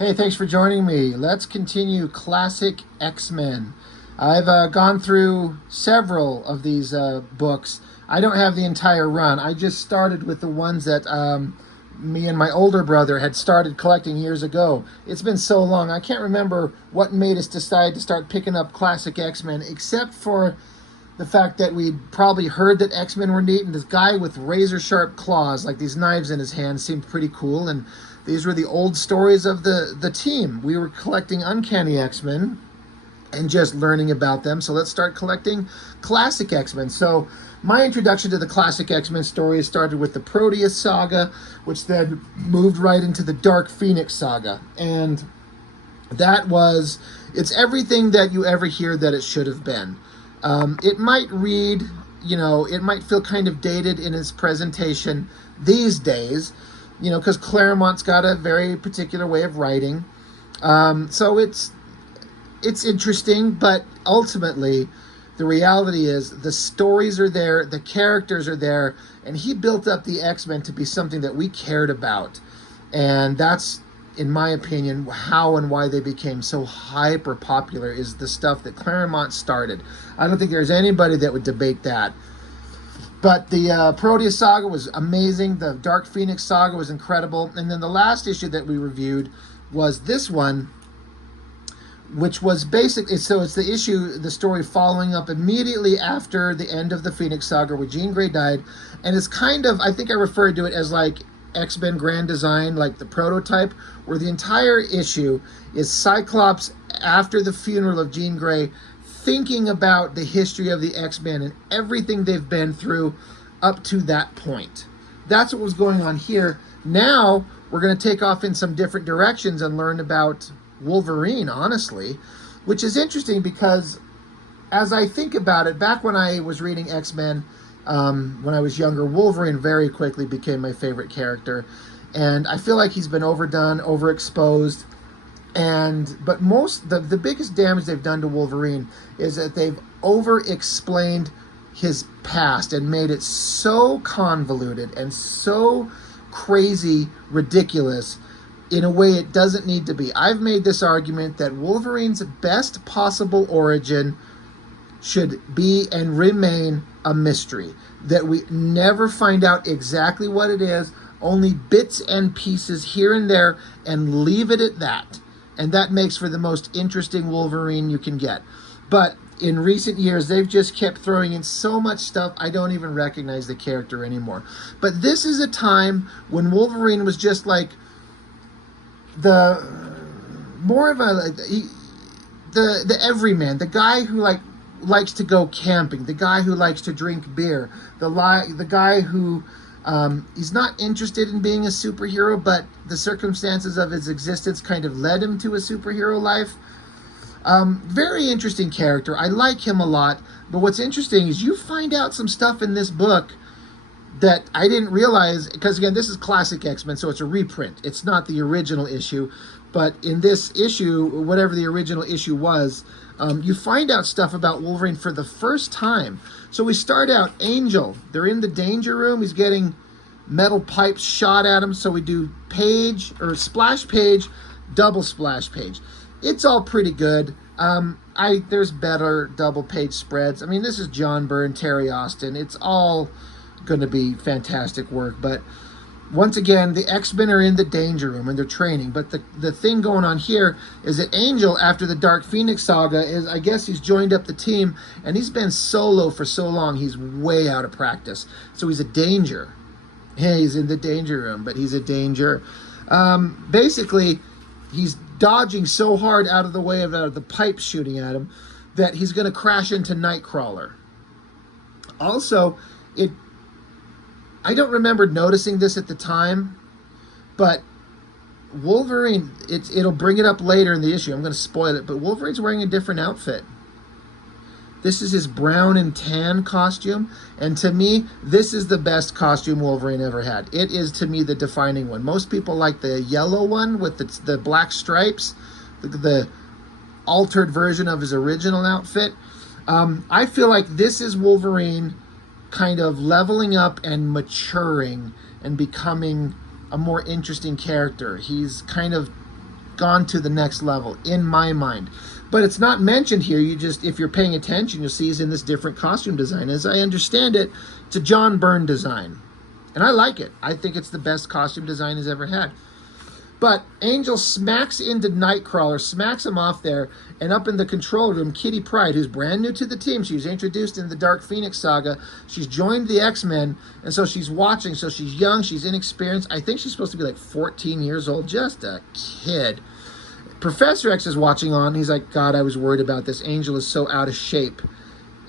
Hey, thanks for joining me. Let's continue classic X-Men. I've gone through several of these books. I don't have the entire run. I just started with the ones that me and my older brother had started collecting years ago. It's been so long, I can't remember what made us decide to start picking up classic X-Men, except for the fact that we'd probably heard that X-Men were neat, and this guy with razor sharp claws, like these knives in his hand, seemed pretty cool. And these were the old stories of the team. We were collecting Uncanny X-Men and just learning about them. So let's start collecting classic X-Men. So my introduction to the classic X-Men stories started with the Proteus saga, which then moved right into the Dark Phoenix saga. And it's everything that you ever hear that it should have been. It might read, it might feel kind of dated in its presentation these days, because Claremont's got a very particular way of writing. So it's interesting, but ultimately, the reality is the stories are there, the characters are there, and he built up the X-Men to be something that we cared about. And that's, in my opinion, how and why they became so hyper popular is the stuff that Claremont started. I don't think there's anybody that would debate that. But the Proteus saga was amazing. The Dark Phoenix saga was incredible. And then the last issue that we reviewed was this one, which was basically, so it's the story following up immediately after the end of the Phoenix saga where Jean Grey died. And it's kind of, I think I referred to it as like X-Men Grand Design, like the prototype, where the entire issue is Cyclops after the funeral of Jean Grey thinking about the history of the X-Men and everything they've been through up to that point. That's what was going on here. Now we're going to take off in some different directions and learn about Wolverine, honestly, which is interesting because as I think about it, back when I was reading X-Men, when I was younger, Wolverine very quickly became my favorite character. And I feel like he's been overdone, overexposed. But the biggest damage they've done to Wolverine is that they've over-explained his past and made it so convoluted and so crazy ridiculous in a way it doesn't need to be. I've made this argument that Wolverine's best possible origin should be and remain a mystery, that we never find out exactly what it is, only bits and pieces here and there, and leave it at that. And that makes for the most interesting Wolverine you can get. But in recent years, they've just kept throwing in so much stuff, I don't even recognize the character anymore. But this is a time when Wolverine was just like the everyman, the guy who likes to go camping, the guy who likes to drink beer, the guy who he's not interested in being a superhero, but the circumstances of his existence kind of led him to a superhero life. Very interesting character. I like him a lot. But what's interesting is you find out some stuff in this book that I didn't realize, because again, this is classic X-Men, so it's a reprint. It's not the original issue. But in this issue, whatever the original issue was, you find out stuff about Wolverine for the first time. So we start out, Angel, they're in the danger room. He's getting metal pipes shot at him. So we do splash page, double splash page. It's all pretty good. There's better double page spreads. I mean, this is John Byrne, Terry Austin. It's all going to be fantastic work. But once again, the X-Men are in the danger room and they're training. But the thing going on here is that Angel, after the Dark Phoenix saga, I guess he's joined up the team, and he's been solo for so long, he's way out of practice. So he's a danger. Yeah, he's in the danger room, but he's a danger. Basically, he's dodging so hard out of the way of the pipe shooting at him that he's going to crash into Nightcrawler. Also, I don't remember noticing this at the time, but Wolverine, it'll bring it up later in the issue. I'm going to spoil it, but Wolverine's wearing a different outfit. This is his brown and tan costume, and to me, this is the best costume Wolverine ever had. It is, to me, the defining one. Most people like the yellow one with the black stripes, the altered version of his original outfit. I feel like this is Wolverine kind of leveling up and maturing and becoming a more interesting character. He's kind of gone to the next level in my mind. But it's not mentioned here. You just, if you're paying attention, you'll see he's in this different costume design. As I understand it, it's a John Byrne design. And I like it. I think it's the best costume design he's ever had. But Angel smacks into Nightcrawler, smacks him off there, and up in the control room, Kitty Pryde, who's brand new to the team, she was introduced in the Dark Phoenix saga, she's joined the X-Men, and so she's watching, so she's young, she's inexperienced, I think she's supposed to be like 14 years old, just a kid. Professor X is watching on, he's like, God, I was worried about this, Angel is so out of shape,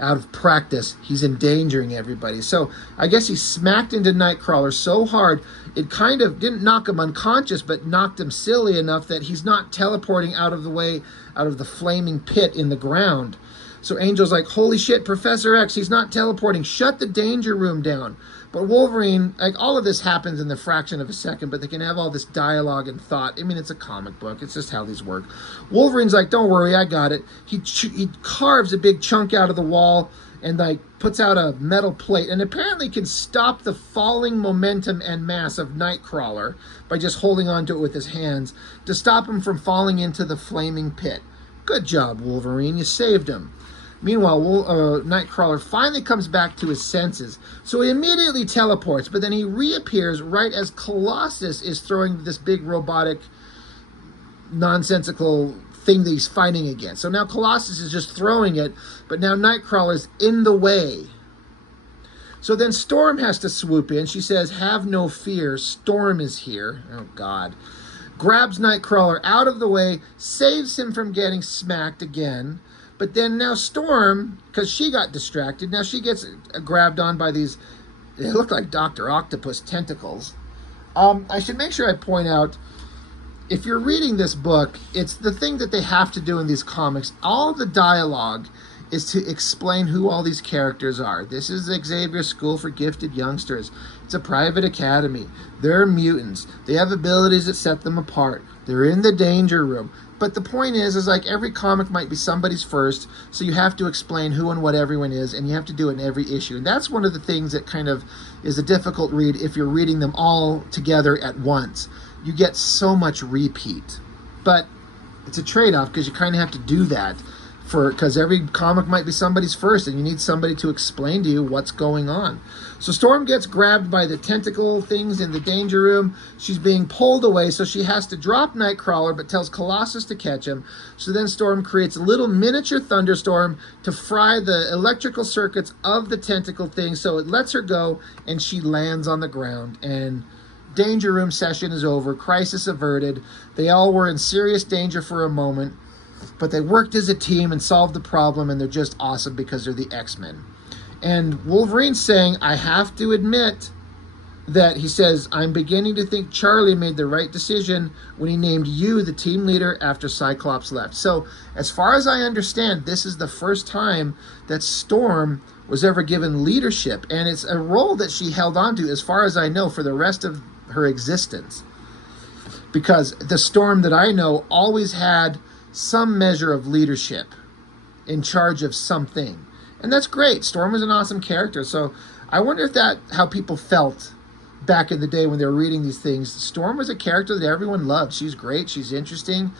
out of practice, he's endangering everybody. So I guess he smacked into Nightcrawler so hard, it kind of didn't knock him unconscious, but knocked him silly enough that he's not teleporting out of the way, out of the flaming pit in the ground. So Angel's like, holy shit, Professor X, he's not teleporting, shut the danger room down. But Wolverine, like, all of this happens in the fraction of a second, but they can have all this dialogue and thought. I mean, it's a comic book. It's just how these work. Wolverine's like, don't worry, I got it. He carves a big chunk out of the wall and, like, puts out a metal plate and apparently can stop the falling momentum and mass of Nightcrawler by just holding onto it with his hands to stop him from falling into the flaming pit. Good job, Wolverine. You saved him. Meanwhile, Nightcrawler finally comes back to his senses, so he immediately teleports, but then he reappears right as Colossus is throwing this big robotic, nonsensical thing that he's fighting against. So now Colossus is just throwing it, but now Nightcrawler's in the way. So then Storm has to swoop in. She says, have no fear, Storm is here. Oh, God. Grabs Nightcrawler out of the way, saves him from getting smacked again. But then now Storm, because she got distracted, now she gets grabbed on by these, they look like Dr. Octopus tentacles. I should make sure I point out, if you're reading this book, it's the thing that they have to do in these comics. All the dialogue is to explain who all these characters are. This is Xavier School for Gifted Youngsters. It's a private academy. They're mutants. They have abilities that set them apart. They're in the danger room. But the point is like every comic might be somebody's first, so you have to explain who and what everyone is, and you have to do it in every issue. And that's one of the things that kind of is a difficult read if you're reading them all together at once. You get so much repeat. But it's a trade-off because you kind of have to do that because every comic might be somebody's first, and you need somebody to explain to you what's going on. So Storm gets grabbed by the tentacle things in the danger room. She's being pulled away, so she has to drop Nightcrawler, but tells Colossus to catch him. So then Storm creates a little miniature thunderstorm to fry the electrical circuits of the tentacle thing, so it lets her go, and she lands on the ground. And danger room session is over. Crisis averted. They all were in serious danger for a moment, but they worked as a team and solved the problem, and they're just awesome because they're the X-Men. And Wolverine's saying, I have to admit that, he says, I'm beginning to think Charlie made the right decision when he named you the team leader after Cyclops left. So, as far as I understand, this is the first time that Storm was ever given leadership, and it's a role that she held on to, as far as I know, for the rest of her existence. Because the Storm that I know always had some measure of leadership in charge of something. And that's great. Storm was an awesome character. So I wonder if that's how people felt back in the day when they were reading these things. Storm was a character that everyone loved. She's great. She's interesting.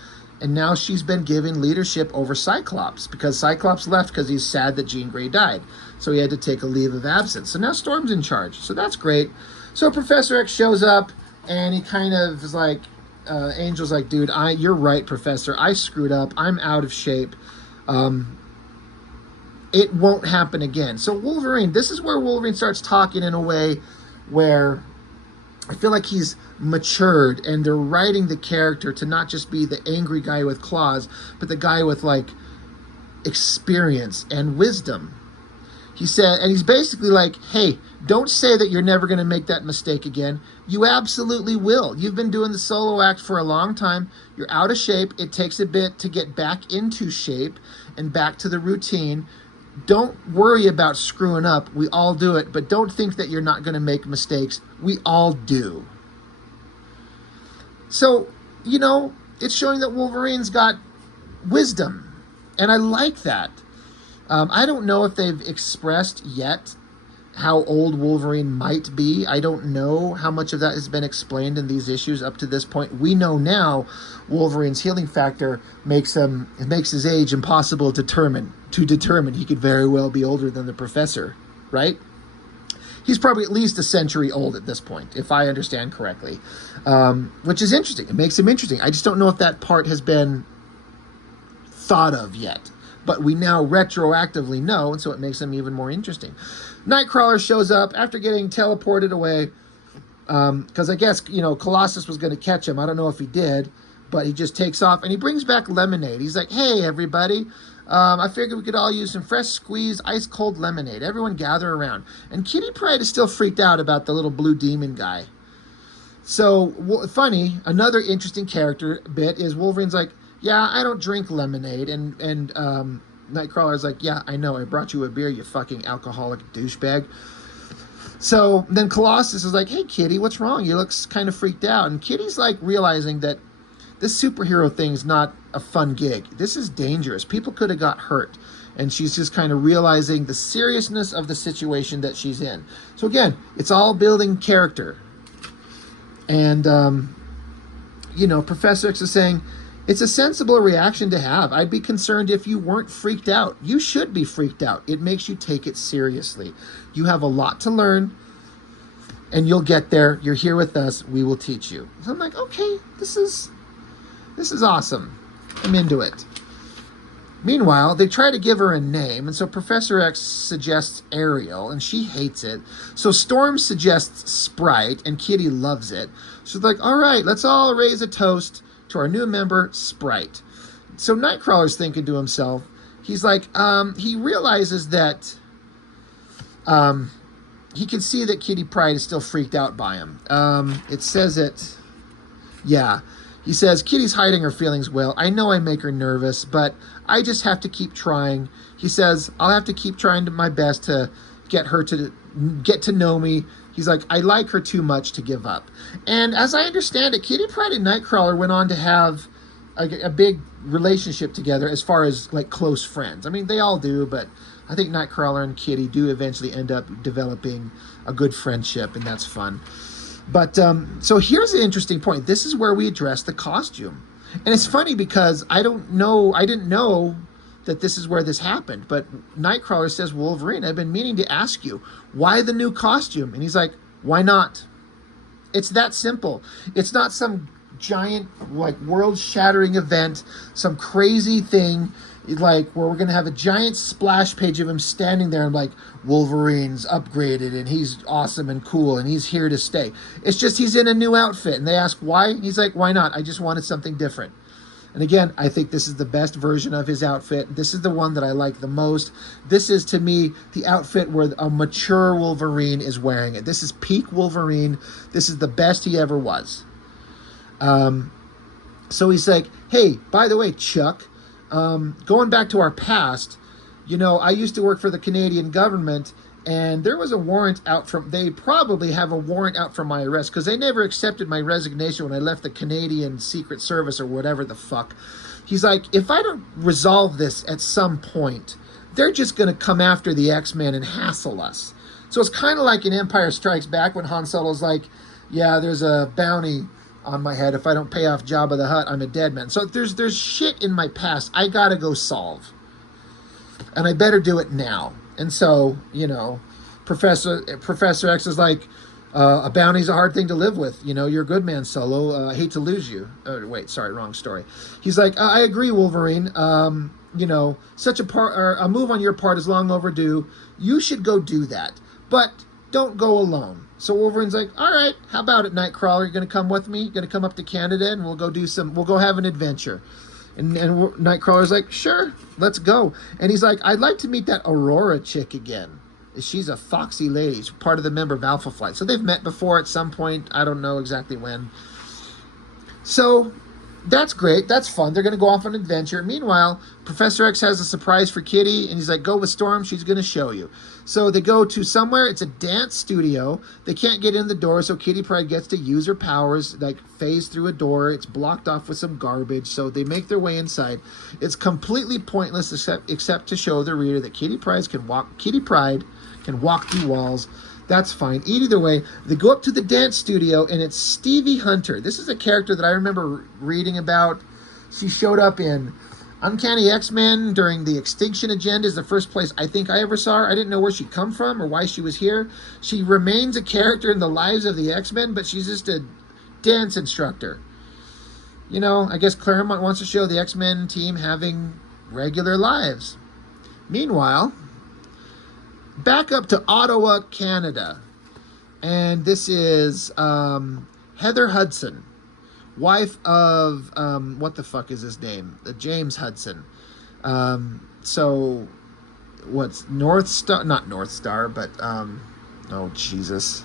And now she's been given leadership over Cyclops because Cyclops left because he's sad that Jean Grey died. So he had to take a leave of absence. So now Storm's in charge. So that's great. So Professor X shows up and he kind of is like, Angel's like, dude, you're right, Professor. I screwed up. I'm out of shape. It won't happen again. So Wolverine, this is where Wolverine starts talking in a way where I feel like he's matured, and they're writing the character to not just be the angry guy with claws, but the guy with, like, experience and wisdom. He said, and he's basically like, hey, don't say that you're never going to make that mistake again. You absolutely will. You've been doing the solo act for a long time. You're out of shape. It takes a bit to get back into shape and back to the routine. Don't worry about screwing up. We all do it, but don't think that you're not going to make mistakes. We all do. So, you know, it's showing that Wolverine's got wisdom, and I like that. I don't know if they've expressed yet how old Wolverine might be. I don't know how much of that has been explained in these issues up to this point. We know now Wolverine's healing factor makes his age impossible to determine. He could very well be older than the Professor, right? He's probably at least a century old at this point, if I understand correctly, which is interesting. It makes him interesting. I just don't know if that part has been thought of yet. But we now retroactively know, and so it makes him even more interesting. Nightcrawler shows up after getting teleported away, because I guess, Colossus was going to catch him. I don't know if he did, but he just takes off, and he brings back lemonade. He's like, hey, everybody, I figured we could all use some fresh squeezed ice-cold lemonade. Everyone gather around. And Kitty Pryde is still freaked out about the little blue demon guy. So, funny, another interesting character bit is Wolverine's like, yeah, I don't drink lemonade. And Nightcrawler's like, yeah, I know. I brought you a beer, you fucking alcoholic douchebag. So then Colossus is like, hey, Kitty, what's wrong? You look kind of freaked out. And Kitty's like realizing that this superhero thing's not a fun gig. This is dangerous. People could have got hurt. And she's just kind of realizing the seriousness of the situation that she's in. So again, it's all building character. And, Professor X is saying, it's a sensible reaction to have. I'd be concerned if you weren't freaked out. You should be freaked out. It makes you take it seriously. You have a lot to learn, and you'll get there. You're here with us. We will teach you. So I'm like, okay, this is awesome. I'm into it. Meanwhile, they try to give her a name, and so Professor X suggests Ariel, and she hates it. So Storm suggests Sprite, and Kitty loves it. She's like, all right, let's all raise a toast to our new member, Sprite. So Nightcrawler's thinking to himself, he's like, he realizes that he can see that Kitty Pryde is still freaked out by him. It says it, yeah. He says, Kitty's hiding her feelings well. I know I make her nervous, but I just have to keep trying. He says, I'll have to keep trying my best to get her to get to know me. He's like, I like her too much to give up. And as I understand it, Kitty Pryde and Nightcrawler went on to have a big relationship together as far as, like, close friends. I mean, they all do, but I think Nightcrawler and Kitty do eventually end up developing a good friendship, and that's fun. But, so here's an interesting point. This is where we address the costume. And it's funny because I didn't know that this is where this happened. But Nightcrawler says, Wolverine, I've been meaning to ask you, why the new costume? And he's like, why not? It's that simple. It's not some giant, like, world-shattering event, some crazy thing, like, where we're going to have a giant splash page of him standing there and, like, Wolverine's upgraded and he's awesome and cool and he's here to stay. It's just he's in a new outfit. And they ask why? He's like, why not? I just wanted something different. And again, I think this is the best version of his outfit. This is the one that I like the most. This is, to me, the outfit where a mature Wolverine is wearing it. This is peak Wolverine. This is the best he ever was. So he's like, hey, by the way, Chuck, going back to our past, I used to work for the Canadian government, and there was a warrant out they probably have a warrant out for my arrest, because they never accepted my resignation when I left the Canadian Secret Service or whatever the fuck. He's like, if I don't resolve this at some point, they're just going to come after the X-Men and hassle us. So it's kind of like in Empire Strikes Back when Han Solo's like, yeah, there's a bounty on my head. If I don't pay off Jabba the Hutt, I'm a dead man. So there's shit in my past I gotta go solve. And I better do it now. And so, Professor X is like, a bounty's a hard thing to live with. You're a good man, Solo. I hate to lose you. Wait, sorry, wrong story. He's like, I agree, Wolverine. Such a move on your part is long overdue. You should go do that. But don't go alone. So Wolverine's like, all right, how about it, Nightcrawler? You're going to come with me? You're going to come up to Canada and we'll go have an adventure. And Nightcrawler's like, sure, let's go. And he's like, I'd like to meet that Aurora chick again. She's a foxy lady. She's part of the member of Alpha Flight. So they've met before at some point. I don't know exactly when. So that's great. That's fun. They're going to go off on an adventure. Meanwhile, Professor X has a surprise for Kitty, and he's like, go with Storm. She's going to show you. So they go to somewhere. It's a dance studio. They can't get in the door, so Kitty Pryde gets to use her powers, like phase through a door. It's blocked off with some garbage, so they make their way inside. It's completely pointless except to show the reader that Kitty Pryde can walk through walls. That's fine. Either way, they go up to the dance studio, and it's Stevie Hunter. This is a character that I remember reading about. She showed up in Uncanny X-Men during the Extinction Agenda, is the first place I think I ever saw her. I didn't know where she'd come from or why she was here. She remains a character in the lives of the X-Men, but she's just a dance instructor. You know, I guess Claremont wants to show the X-Men team having regular lives. Meanwhile, back up to Ottawa, Canada. And this is Heather Hudson, wife of, what the fuck is his name? James Hudson. So, what's North Star? Not North Star, but, oh, Jesus.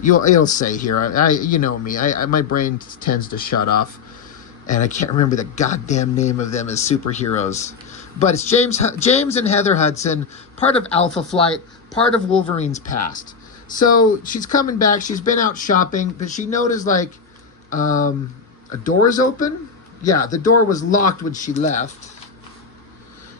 You'll say here, you know me, my brain tends to shut off, and I can't remember the goddamn name of them as superheroes. But it's James and Heather Hudson, part of Alpha Flight, part of Wolverine's past. So she's coming back, she's been out shopping, but she noticed, like, a door is open. Yeah, the door was locked when she left.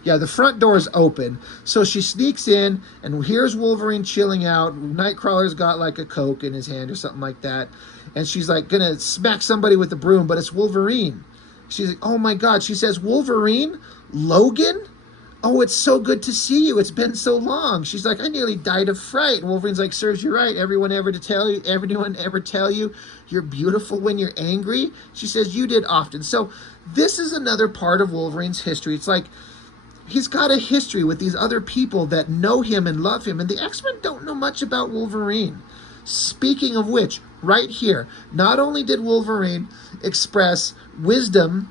Yeah, the front door is open. So she sneaks in, and here's Wolverine chilling out. Nightcrawler's got like a Coke in his hand or something like that. And she's like gonna smack somebody with a broom, but it's Wolverine. She's like, oh my God. She says, Wolverine? Logan? Oh, it's so good to see you. It's been so long. She's like, I nearly died of fright. And Wolverine's like, serves you right. Everyone ever tell you you're beautiful when you're angry? She says, you did often. So this is another part of Wolverine's history. It's like, he's got a history with these other people that know him and love him. And the X-Men don't know much about Wolverine. Speaking of which, right here, not only did Wolverine express wisdom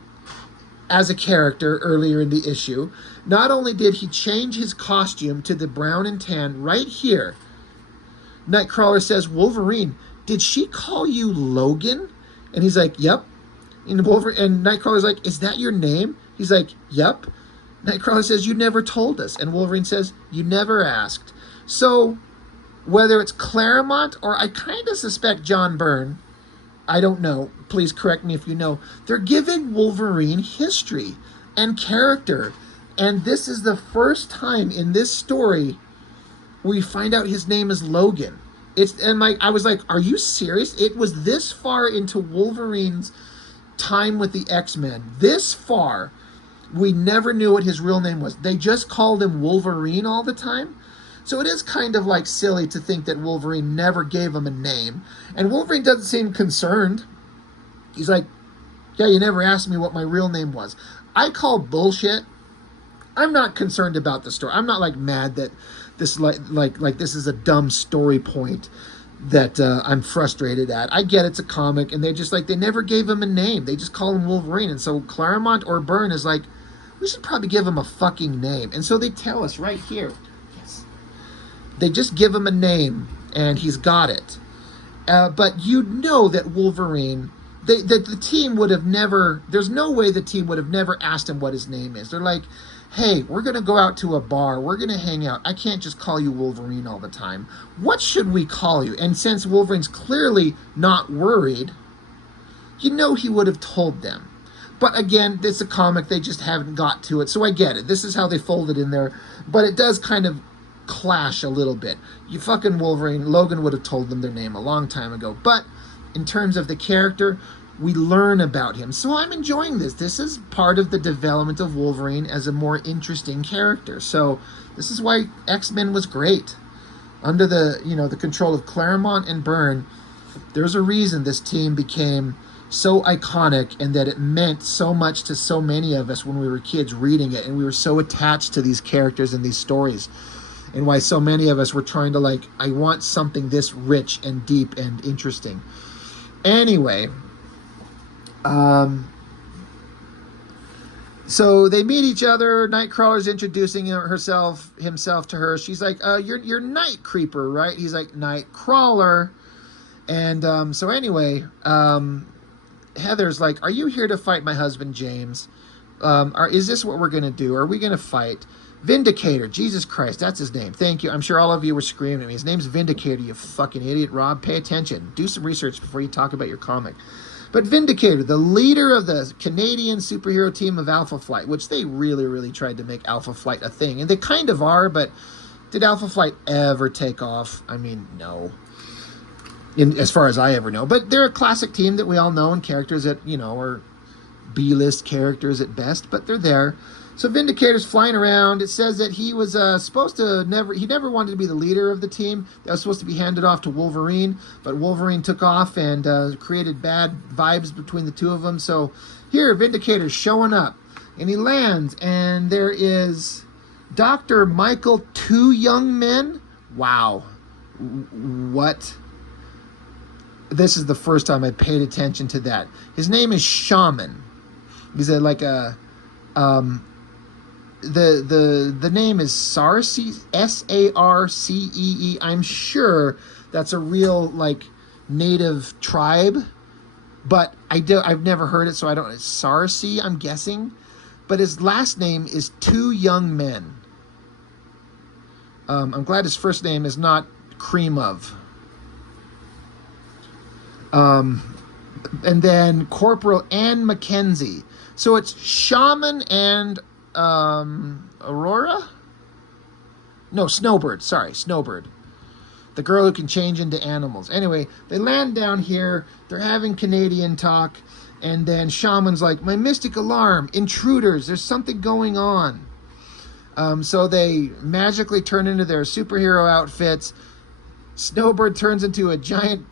as a character earlier in the issue, not only did he change his costume to the brown and tan right here. Nightcrawler says, Wolverine, did she call you Logan? And he's like, yep. And Nightcrawler's like, is that your name? He's like, yep. Nightcrawler says, you never told us. And Wolverine says, you never asked. So, whether it's Claremont or I kind of suspect John Byrne, I don't know, please correct me if you know, they're giving Wolverine history and character. And this is the first time in this story we find out his name is Logan. I was like, are you serious? It was this far into Wolverine's time with the X-Men. This far. We never knew what his real name was. They just called him Wolverine all the time. So it is kind of like silly to think that Wolverine never gave him a name. And Wolverine doesn't seem concerned. He's like, yeah, you never asked me what my real name was. I call bullshit. I'm not concerned about the story. I'm not like mad that this like this is a dumb story point that I'm frustrated at. I get it's a comic, and they never gave him a name. They just call him Wolverine. And so Claremont or Byrne is like, we should probably give him a fucking name. And so they tell us right here. Yes. They just give him a name, and he's got it. But you know that Wolverine, the team would have never, there's no way the team would have never asked him what his name is. They're like, hey, we're going to go out to a bar. We're going to hang out. I can't just call you Wolverine all the time. What should we call you? And since Wolverine's clearly not worried, you know he would have told them. But again, it's a comic. They just haven't got to it. So I get it. This is how they fold it in there. But it does kind of clash a little bit. You fucking Wolverine. Logan would have told them their name a long time ago. But in terms of the character, we learn about him. So I'm enjoying this. This is part of the development of Wolverine as a more interesting character. So this is why X-Men was great. Under the control of Claremont and Byrne, there's a reason this team became so iconic, and that it meant so much to so many of us when we were kids reading it, and we were so attached to these characters and these stories, and why so many of us were trying to I want something this rich and deep and interesting. Anyway, so they meet each other. Nightcrawler's introducing himself to her. She's like, you're Night Creeper, right? He's like, Nightcrawler. And so anyway, Heather's like, are you here to fight my husband, James? Is this what we're going to do? Are we going to fight? Vindicator. Jesus Christ, that's his name. Thank you. I'm sure all of you were screaming at me. His name's Vindicator, you fucking idiot, Rob. Pay attention. Do some research before you talk about your comic. But Vindicator, the leader of the Canadian superhero team of Alpha Flight, which they really, really tried to make Alpha Flight a thing. And they kind of are, but Did Alpha Flight ever take off? I mean, no. As far as I ever know. But they're a classic team that we all know, and characters that, you know, are B-list characters at best, but they're there. So Vindicator's flying around. It says that he was supposed to he never wanted to be the leader of the team. That was supposed to be handed off to Wolverine, but Wolverine took off and created bad vibes between the two of them. So here, Vindicator's showing up, and he lands, and there is Dr. Michael Two Young Men. Wow. What? This is the first time I paid attention to that. His name is Shaman. He's the name is Sarcee, Sarcee. I'm sure that's a real like native tribe, but I've never heard it, so I don't. It's Sarcee, I'm guessing, but his last name is Two Young Men. I'm glad his first name is not Cream of. And then Corporal Ann McKenzie. So it's Shaman and Aurora? No, Snowbird. Sorry, Snowbird. The girl who can change into animals. Anyway, they land down here. They're having Canadian talk. And then Shaman's like, my mystic alarm, intruders, there's something going on. So they magically turn into their superhero outfits. Snowbird turns into a giant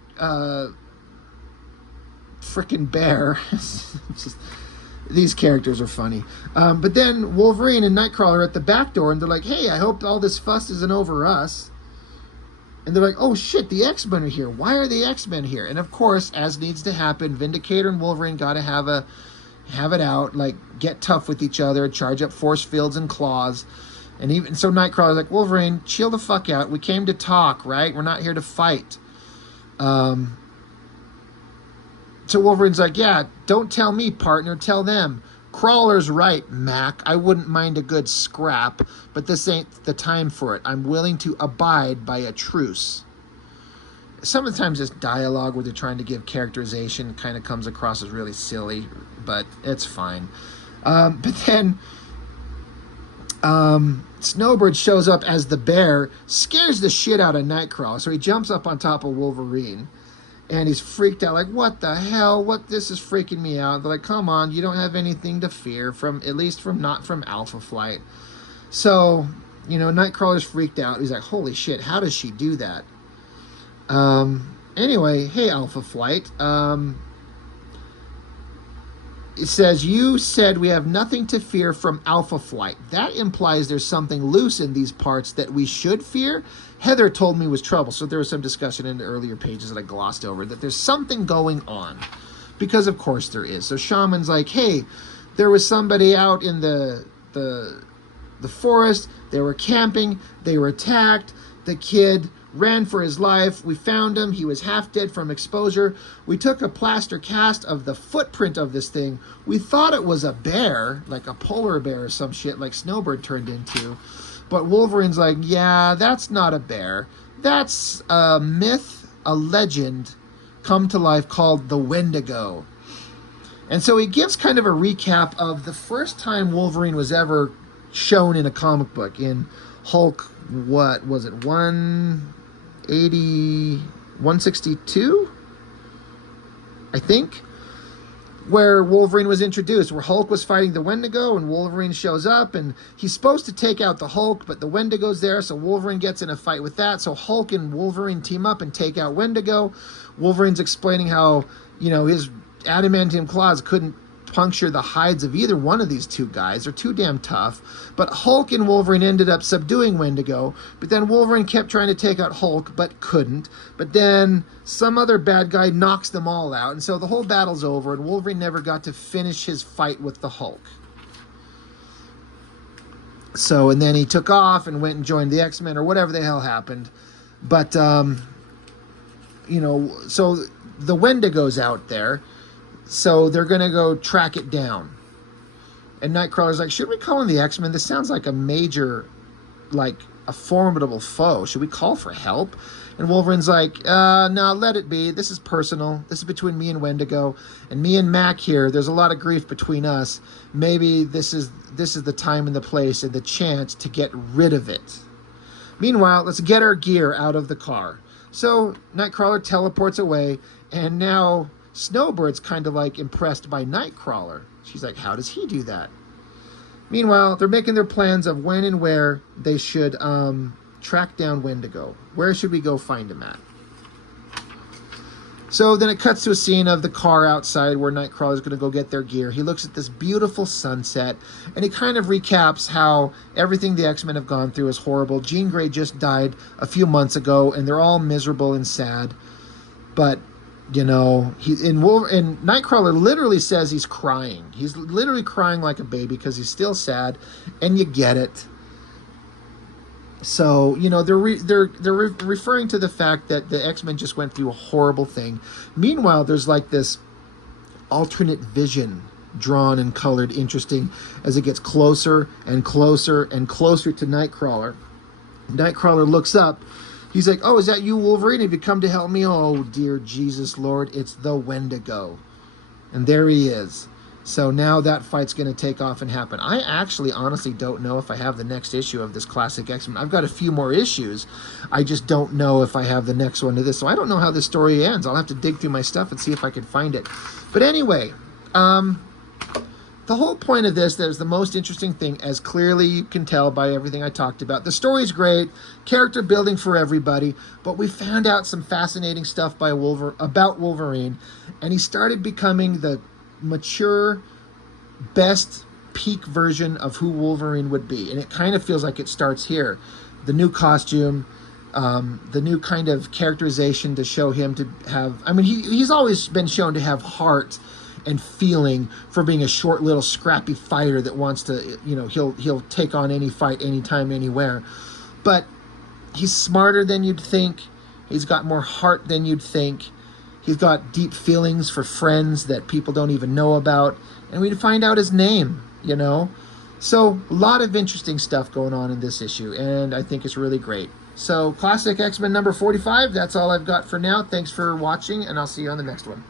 frickin' bear. These characters are funny. But then Wolverine and Nightcrawler are at the back door, and they're like, hey, I hope all this fuss isn't over us. And they're like, oh shit, the X-Men are here. Why are the X-Men here? And of course, as needs to happen, Vindicator and Wolverine gotta have it out, like get tough with each other, charge up force fields and claws. And even so, Nightcrawler's like, Wolverine, chill the fuck out. We came to talk, right? We're not here to fight. So Wolverine's like, yeah, don't tell me, partner, tell them. Crawler's right, Mac. I wouldn't mind a good scrap, but this ain't the time for it. I'm willing to abide by a truce. Sometimes this dialogue where they're trying to give characterization kind of comes across as really silly, but it's fine. But then Snowbird shows up as the bear, scares the shit out of Nightcrawler, so he jumps up on top of Wolverine. And he's freaked out, like, what the hell? This is freaking me out. They're like, come on, you don't have anything to fear, not from Alpha Flight. So, you know, Nightcrawler's freaked out. He's like, holy shit, how does she do that? Anyway, hey, Alpha Flight. It says, you said we have nothing to fear from Alpha Flight. That implies there's something loose in these parts that we should fear. Heather told me was trouble, so there was some discussion in the earlier pages that I glossed over, that there's something going on. Because of course there is. So Shaman's like, hey, there was somebody out in the forest. They were camping. They were attacked. The kid ran for his life. We found him. He was half dead from exposure. We took a plaster cast of the footprint of this thing. We thought it was a bear, like a polar bear or some shit like Snowbird turned into. But Wolverine's like, yeah, that's not a bear. That's a myth, a legend come to life called the Wendigo. And so he gives kind of a recap of the first time Wolverine was ever shown in a comic book in Hulk, what was it, 162, I think, where Wolverine was introduced, where Hulk was fighting the Wendigo, and Wolverine shows up, and he's supposed to take out the Hulk, but the Wendigo's there, so Wolverine gets in a fight with that, so Hulk and Wolverine team up and take out Wendigo. Wolverine's explaining how, you know, his adamantium claws couldn't puncture the hides of either one of these two guys. They're too damn tough. But Hulk and Wolverine ended up subduing Wendigo, but then Wolverine kept trying to take out Hulk, but couldn't. But then some other bad guy knocks them all out, and so the whole battle's over, and Wolverine never got to finish his fight with the Hulk. So, and then he took off and went and joined the X-Men, or whatever the hell happened. But, you know, so the Wendigo's out there, so they're going to go track it down. And Nightcrawler's like, should we call in the X-Men? This sounds like a major, like, a formidable foe. Should we call for help? And Wolverine's like, no, let it be. This is personal. This is between me and Wendigo. And me and Mac here, there's a lot of grief between us. Maybe this is the time and the place and the chance to get rid of it. Meanwhile, let's get our gear out of the car. So Nightcrawler teleports away, and now Snowbird's kind of like impressed by Nightcrawler. She's like, how does he do that? Meanwhile, they're making their plans of when and where they should track down Wendigo. Where should we go find him at? So then it cuts to a scene of the car outside where Nightcrawler's going to go get their gear. He looks at this beautiful sunset, and he kind of recaps how everything the X-Men have gone through is horrible. Jean Grey just died a few months ago, and they're all miserable and sad. But, you know, and Nightcrawler literally says he's crying. He's literally crying like a baby because he's still sad, and you get it. So, you know, they're referring to the fact that the X-Men just went through a horrible thing. Meanwhile, there's like this alternate vision drawn and colored, interesting, as it gets closer and closer and closer to Nightcrawler. Nightcrawler looks up. He's like, oh, is that you, Wolverine? Have you come to help me? Oh, dear Jesus, Lord, it's the Wendigo. And there he is. So now that fight's going to take off and happen. I actually honestly don't know if I have the next issue of this classic X-Men. I've got a few more issues. I just don't know if I have the next one to this. So I don't know how this story ends. I'll have to dig through my stuff and see if I can find it. But anyway, the whole point of this, that is the most interesting thing, as clearly you can tell by everything I talked about. The story's great, character building for everybody, but we found out some fascinating stuff about Wolverine, and he started becoming the mature, best peak version of who Wolverine would be. And it kind of feels like it starts here. The new costume, the new kind of characterization to show him to have, I mean, he's always been shown to have heart and feeling for being a short little scrappy fighter that wants to, you know, he'll take on any fight anytime, anywhere. But he's smarter than you'd think. He's got more heart than you'd think. He's got deep feelings for friends that people don't even know about. And we find out his name, you know. So a lot of interesting stuff going on in this issue. And I think it's really great. So Classic X-Men number 45. That's all I've got for now. Thanks for watching. And I'll see you on the next one.